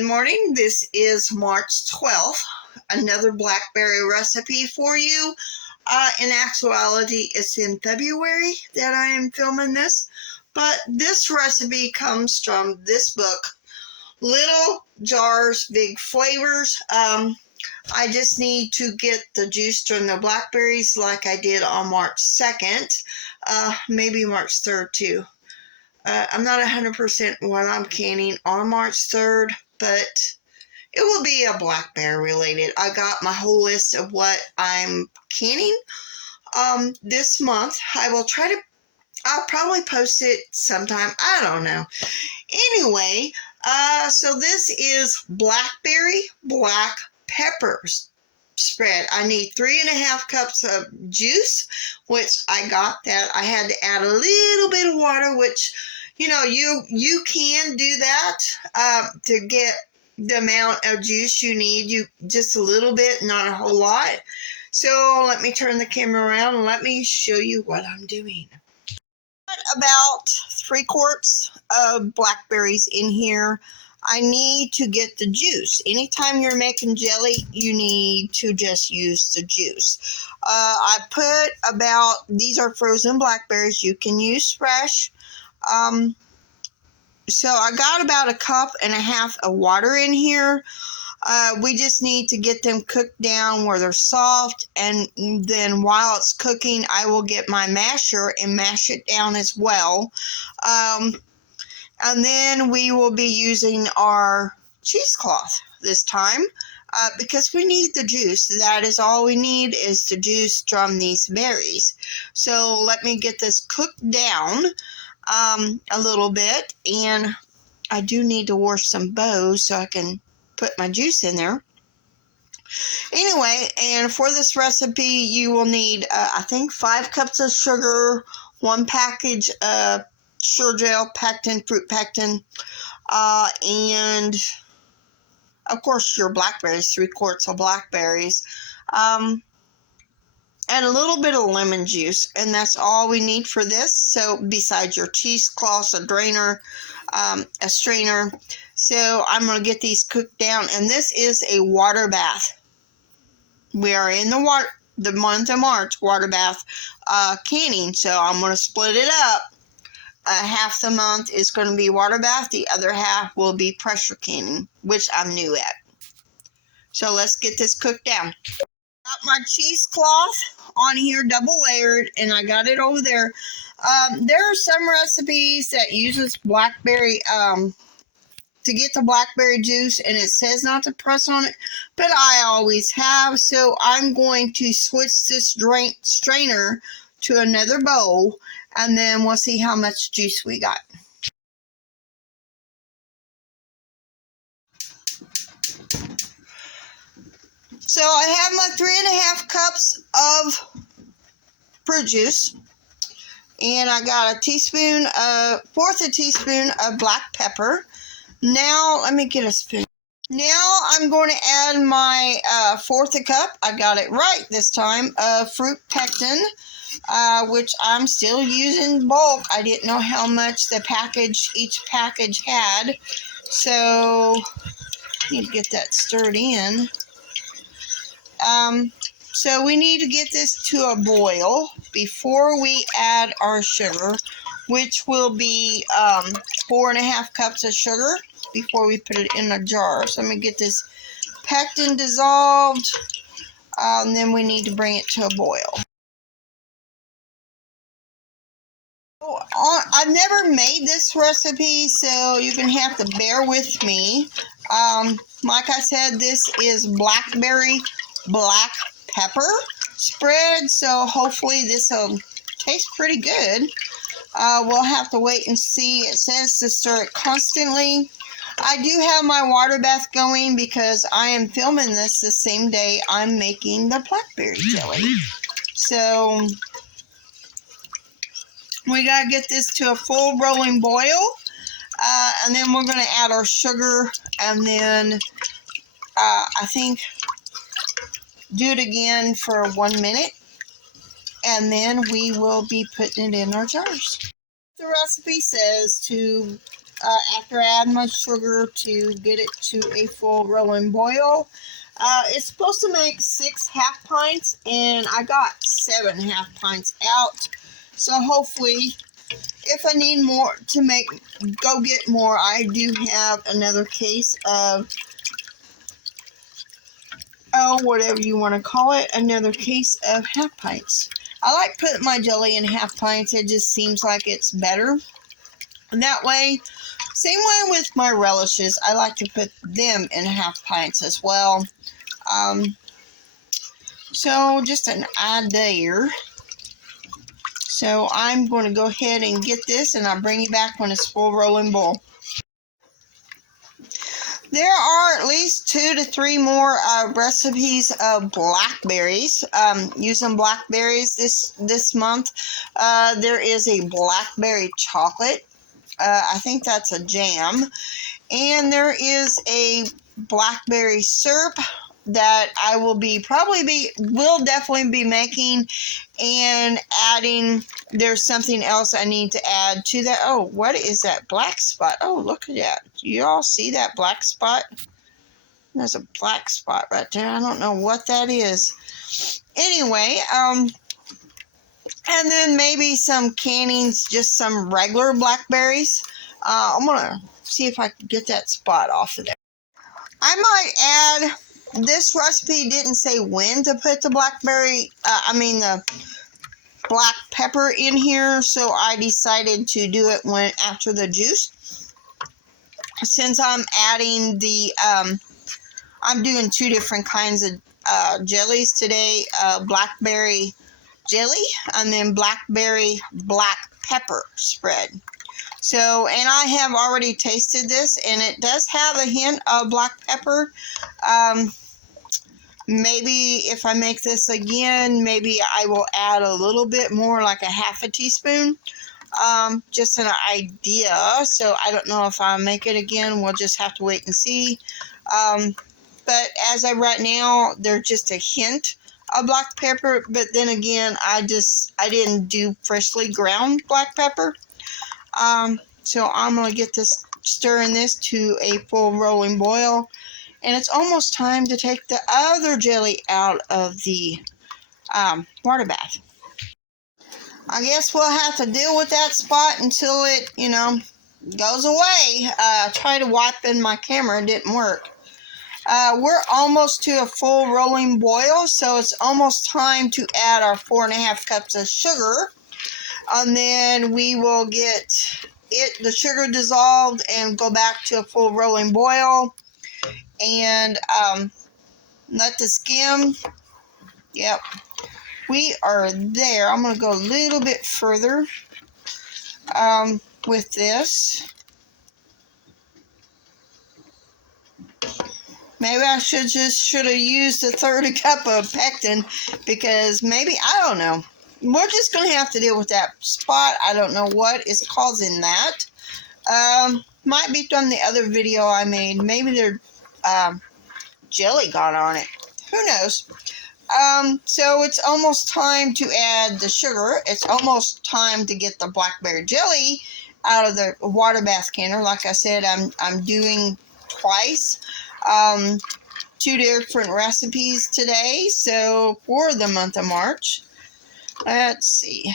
Good morning. This is March 12th. Another Blackberry recipe for you. In actuality, it's in February that I am filming this. But this recipe comes from this book, Little Jars, Big Flavors. I just need to get the juice from the blackberries like I did on March 2nd. Maybe March 3rd too. I'm not 100% what I'm canning on March 3rd, but it will be a blackberry related. I got my whole list of what I'm canning this month. I'll probably post it sometime. I don't know. Anyway, so this is blackberry black peppers spread. I need 3.5 cups of juice, which I got that. I had to add a little bit of water, which, you know, you can do that to get the amount of juice you need. You just a little bit, not a whole lot. So let me turn the camera around and let me show you what I'm doing. About 3 quarts of blackberries in here. I need to get the juice. Anytime you're making jelly, you need to just use the juice. I put about, these are frozen blackberries. You can use fresh. So I got about 1.5 cups of water in here. We just need to get them cooked down where they're soft, and then while it's cooking, I will get my masher and mash it down as well. And then we will be using our cheesecloth this time because we need the juice. That is all we need, is the juice from these berries. So let me get this cooked down a little bit, and I do need to wash some bowls so I can put my juice in there. Anyway, and for this recipe, you will need, I think, 5 cups of sugar, 1 package of sugar gel, pectin, fruit pectin, and of course your blackberries, 3 quarts of blackberries, and a little bit of lemon juice, and that's all we need for this. So besides your cheesecloth, a drainer, a strainer. So I'm going to get these cooked down, and this is a water bath. We are in the month of March, water bath canning, so I'm going to split it up. Half the month is going to be water bath, the other half will be pressure canning, which I'm new at. So let's get this cooked down. Got my cheesecloth on here, double layered, and I got it over there. There are some recipes that uses blackberry to get the blackberry juice, and it says not to press on it, but I always have. So I'm going to switch this strainer to another bowl, and then we'll see how much juice we got. So I have my 3.5 cups of fruit juice, and I got a teaspoon, 1/4 teaspoon of black pepper. Now let me get a spoon. Now I'm going to add my 1/4 cup. I got it right this time, of fruit pectin, which I'm still using bulk. I didn't know how much each package had, so I need to get that stirred in. So we need to get this to a boil before we add our sugar, which will be 4.5 cups of sugar before we put it in a jar. So let me get this pectin dissolved, and then we need to bring it to a boil. I've never made this recipe, so you're going to have to bear with me. Like I said, this is blackberry black pepper spread, so hopefully this will taste pretty good. We'll have to wait and see. It says to stir it constantly. I do have my water bath going because I am filming this the same day I'm making the blackberry jelly. So we got to get this to a full rolling boil, and then we're going to add our sugar, and then I think do it again for 1 minute, and then we will be putting it in our jars. The recipe says to after I add my sugar to get it to a full rolling boil. It's supposed to make 6 half pints, and I got 7 half pints out. So hopefully, if I need more to go get more, I do have another case of, whatever you want to call it, another case of half pints. I like putting my jelly in half pints. It just seems like it's better. And that way, same way with my relishes, I like to put them in half pints as well. So just an idea. So I'm going to go ahead and get this, and I'll bring you back when it's full rolling boil. There are at least 2 to 3 more recipes of blackberries. Using blackberries this month. There is a blackberry chocolate. I think that's a jam. And there is a blackberry syrup that I will definitely be making and adding. There's something else I need to add to that. Oh, what is that black spot? Oh, look at that. You all see that black spot? There's a black spot right there. I don't know what that is. Anyway, and then maybe some cannings, just some regular blackberries. I'm going to see if I can get that spot off of there. I might add, this recipe didn't say when to put the the black pepper in here, so I decided to do it after the juice. Since I'm adding I'm doing 2 different kinds of jellies today, blackberry jelly and then blackberry black pepper spread. So, and I have already tasted this, and it does have a hint of black pepper. Maybe if I make this again, maybe I will add a little bit more, like a half a teaspoon. Just an idea. So I don't know if I'll make it again. We'll just have to wait and see. But as of right now, there's just a hint of black pepper. But then again, I didn't do freshly ground black pepper. So I'm going to get this, stirring this to a full rolling boil. And it's almost time to take the other jelly out of the water bath. I guess we'll have to deal with that spot until it, goes away. I tried to wipe in my camera, it didn't work. We're almost to a full rolling boil, so it's almost time to add our 4.5 cups of sugar. And then we will get the sugar dissolved and go back to a full rolling boil. And let the skim. Yep, we are there. I'm going to go a little bit further with this. Maybe I should have used a 1/3 cup of pectin, because maybe, I don't know. We're just going to have to deal with that spot. I don't know what is causing that. Might be from the other video I made. Maybe their jelly got on it. Who knows? So it's almost time to add the sugar. It's almost time to get the blackberry jelly out of the water bath canner. Like I said, I'm doing twice. 2 different recipes today. So for the month of March. Let's see.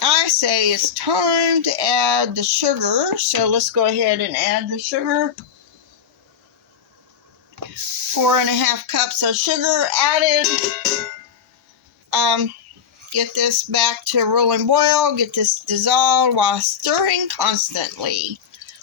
I say it's time to add the sugar. So let's go ahead and add the sugar. 4.5 cups of sugar added. Get this back to a rolling boil. Get this dissolved while stirring constantly.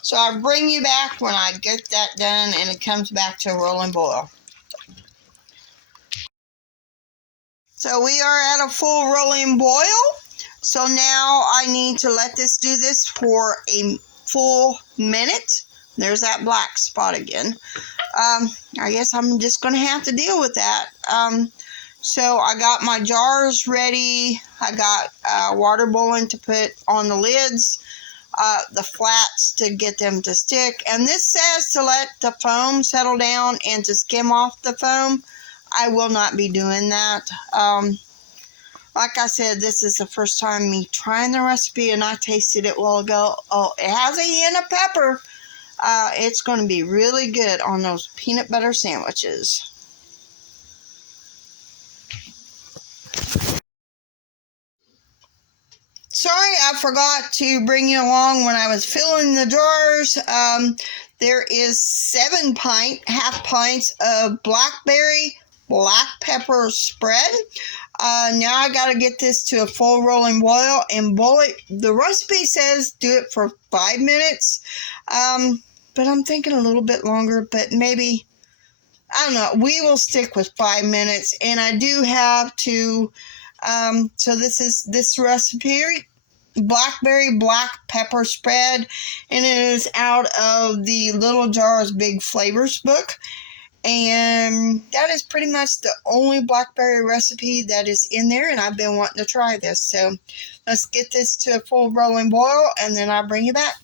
So I'll bring you back when I get that done and it comes back to a rolling boil. So we are at a full rolling boil. So now I need to let this do this for a full minute. There's that black spot again. I guess I'm just going to have to deal with that. So I got my jars ready. I got water boiling to put on the lids, the flats to get them to stick. And this says to let the foam settle down and to skim off the foam. I will not be doing that. Like I said, this is the first time me trying the recipe, and I tasted it a while ago. Oh, it has a hint of pepper. It's going to be really good on those peanut butter sandwiches. Sorry, I forgot to bring you along when I was filling the jars. There is 7 half pints of blackberry black pepper spread. Now I got to get this to a full rolling boil and boil it. The recipe says do it for 5 minutes, but I'm thinking a little bit longer, but maybe, I don't know, we will stick with 5 minutes. And I do have to, so this recipe, blackberry black pepper spread, and it is out of the Little Jars Big Flavors book. And that is pretty much the only blackberry recipe that is in there, and I've been wanting to try this. So let's get this to a full rolling boil, and then I'll bring you back.